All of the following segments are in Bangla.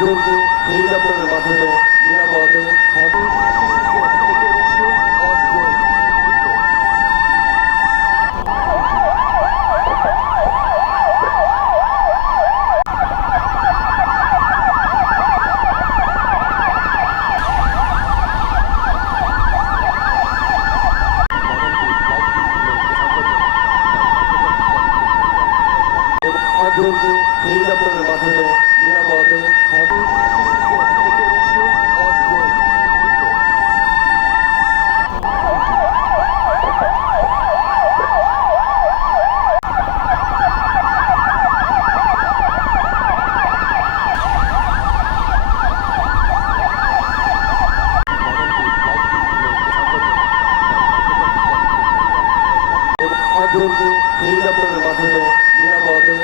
রাজ্য নির্যাতনের মাধ্যমে নিরাপদে Thank you. এবং হেলিকপ্টারের মাধ্যমে নিরাপদে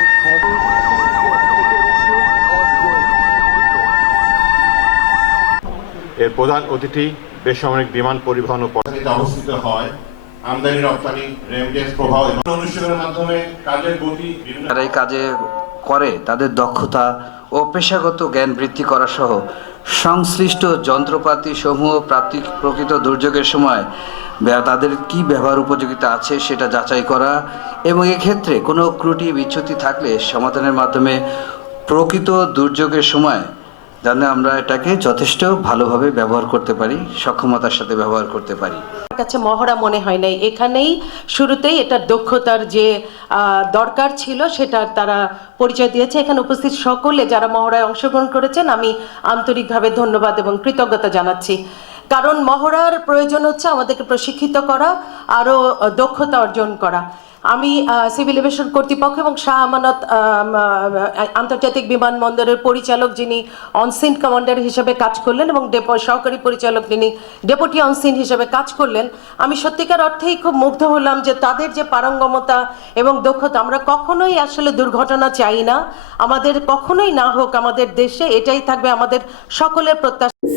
এর প্রধান অতিথি বেসামরিক বিমান পরিবহন ও পর্যায়ে অবস্থিত হয় আমদানি রপ্তানি রেমিটেন্স প্রভাব এবং অনুষ্ঠানের মাধ্যমে কাজের গতি বিভিন্ন যারা এই কাজে করে তাদের দক্ষতা ও পেশাগত জ্ঞান বৃদ্ধি করা সহ সংশ্লিষ্ট যন্ত্রপাতি সমূহ প্রাপ্তি প্রকৃত দুর্যোগের সময় তাদের কি ব্যবহার উপযোগিতা আছে সেটা যাচাই করা এবং এক্ষেত্রে কোনো ক্রুটি বিচ্যুতি থাকলে সমাধানের মাধ্যমে প্রকৃত দুর্যোগের সময় যেন আমরা এটাকে যথেষ্ট ভালোভাবে ব্যবহার করতে পারি, সক্ষমতার সাথে ব্যবহার করতে পারি। কাছে মহড়া মনে হয় নাই। এখানেই শুরুতেই এটার দক্ষতার যে দরকার ছিল সেটা তারা পরিচয় দিয়েছে। এখানে উপস্থিত সকলে যারা মহড়ায় অংশগ্রহণ করেছেন, আমি আন্তরিকভাবে ধন্যবাদ এবং কৃতজ্ঞতা জানাচ্ছি। কারণ মহড়ার প্রয়োজন হচ্ছে আমাদেরকে প্রশিক্ষিত করা, আরও দক্ষতা অর্জন করা। আমি সিভিল এভিয়েশন কর্তৃপক্ষ এবং শাহ আমানত আন্তর্জাতিক বিমানবন্দরের পরিচালক যিনি অনসিন কমান্ডার হিসেবে কাজ করলেন এবং সহকারী পরিচালক যিনি ডেপুটি অনসিন হিসেবে কাজ করলেন, আমি সত্যিকার অর্থেই খুব মুগ্ধ হলাম যে তাদের যে পারঙ্গমতা এবং দক্ষতা, আমরা কখনোই আসলে দুর্ঘটনা চাই না। আমাদের কখনোই না হোক, আমাদের দেশে এটাই থাকবে আমাদের সকলের প্রত্যাশা।